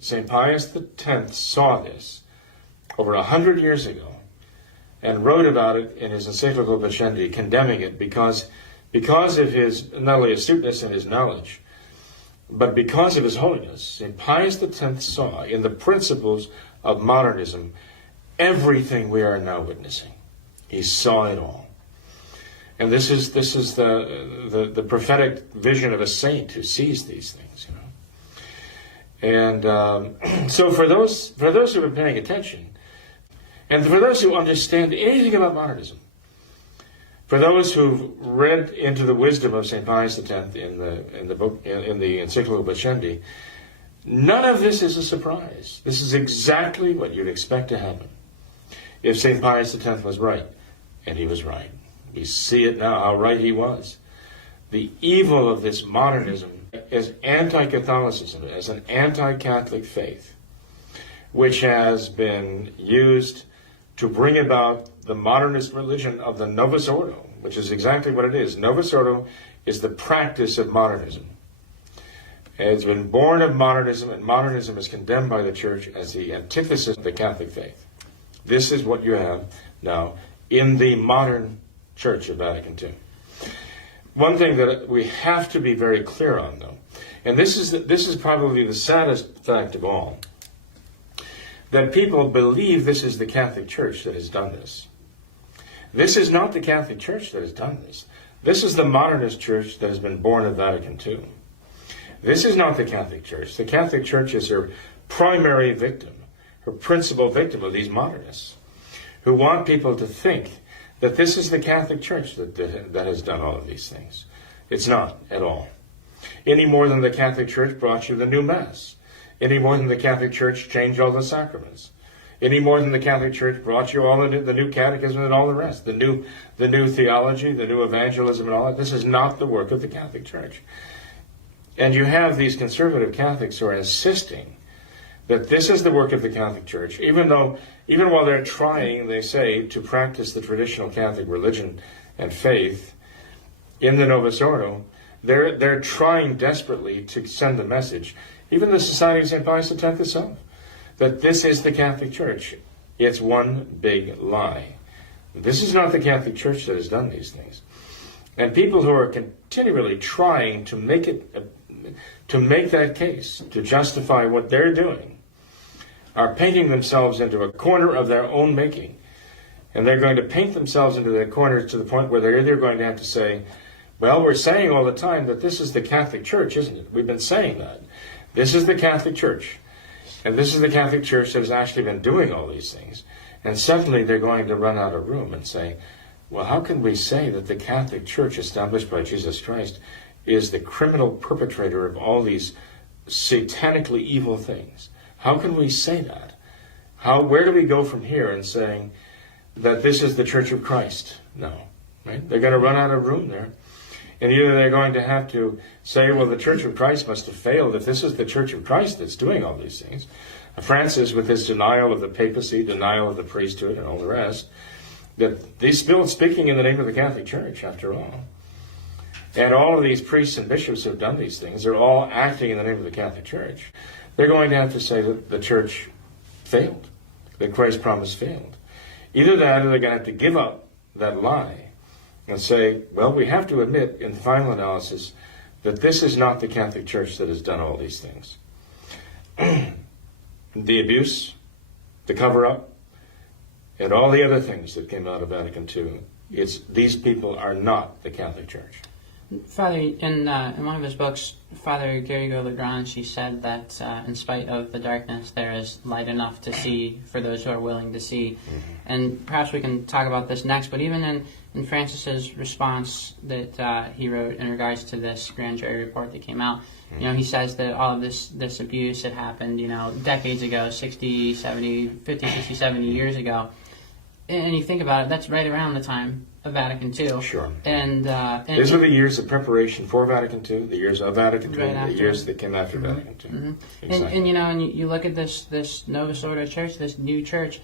St. Pius X saw this over 100 years ago and wrote about it in his encyclical Pascendi, condemning it because of his, not only astuteness and his knowledge, but because of his holiness. St. Pius X saw in the principles of modernism everything we are now witnessing. He saw it all. And this is the prophetic vision of a saint who sees these things, And so for those who have been paying attention, and for those who understand anything about modernism, for those who've read into the wisdom of St. Pius X in the encyclical Pascendi, none of this is a surprise. This is exactly what you'd expect to happen if St. Pius X was right, and he was right. We see it now, how right he was. The evil of this modernism is anti-Catholicism, as an anti-Catholic faith, which has been used to bring about the modernist religion of the Novus Ordo, which is exactly what it is. Novus Ordo is the practice of modernism. It's been born of modernism, and modernism is condemned by the Church as the antithesis of the Catholic faith. This is what you have now in the modern Church of Vatican II. One thing that we have to be very clear on, though, and this is probably the saddest fact of all, that people believe this is the Catholic Church that has done this. This is not the Catholic Church that has done this. This is the modernist church that has been born of Vatican II. This is not the Catholic Church. The Catholic Church is her primary victim, her principal victim of these modernists, who want people to think that this is the Catholic Church that has done all of these things. It's not at all. Any more than the Catholic Church brought you the new Mass. Any more than the Catholic Church changed all the sacraments. Any more than the Catholic Church brought you all the new catechism and all the rest. The new theology, the new evangelism and all that. This is not the work of the Catholic Church. And you have these conservative Catholics who are insisting that this is the work of the Catholic Church, even while they're trying, they say, to practice the traditional Catholic religion and faith in the Novus Ordo. They're trying desperately to send a message, even the Society of St. Pius X itself, that this is the Catholic Church. It's one big lie. This is not the Catholic Church that has done these things. And people who are continually trying to make that case, to justify what they're doing, are painting themselves into a corner of their own making. And they're going to paint themselves into that corner to the point where they're either going to have to say, well, we're saying all the time that this is the Catholic Church, isn't it? We've been saying that. This is the Catholic Church. And this is the Catholic Church that has actually been doing all these things. And suddenly they're going to run out of room and say, well, how can we say that the Catholic Church established by Jesus Christ is the criminal perpetrator of all these satanically evil things? How can we say that? Where do we go from here in saying that this is the Church of Christ? No. Right? They're going to run out of room there. And either they're going to have to say, well, the Church of Christ must have failed if this is the Church of Christ that's doing all these things. Francis, with his denial of the papacy, denial of the priesthood, and all the rest, that he's still speaking in the name of the Catholic Church, after all. And all of these priests and bishops who have done these things, they're all acting in the name of the Catholic Church. They're going to have to say that the Church failed, that Christ's promise failed. Either that, or they're going to have to give up that lie and say, well, we have to admit in the final analysis that this is not the Catholic Church that has done all these things. The abuse, the cover-up, and all the other things that came out of Vatican II, these people are not the Catholic Church. Father, in one of his books, Father Garrigou-Lagrange, he said that in spite of the darkness, there is light enough to see for those who are willing to see. Mm-hmm. And perhaps we can talk about this next, but even in Francis's response that he wrote in regards to this grand jury report that came out, he says that all of this abuse had happened, decades ago, 60, 70 years ago. And you think about it, that's right around the time of Vatican II. Sure. And these are the years of preparation for Vatican II, the years of Vatican II, right the years that came after Vatican II. Mm-hmm. Exactly. And you look at this Novus Ordo Church, this new church,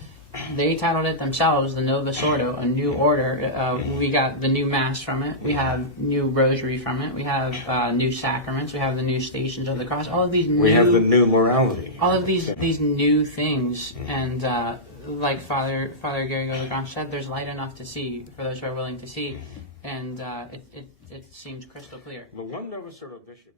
They titled it themselves the Novus Ordo, a new order. We got the new Mass from it. We have new Rosary from it. We have new sacraments. We have the new Stations of the Cross. All of these new... We have the new morality. All of these new things. And like Father Gary Legrand said, there's light enough to see for those who are willing to see. And it seems crystal clear. The one Novus Ordo bishop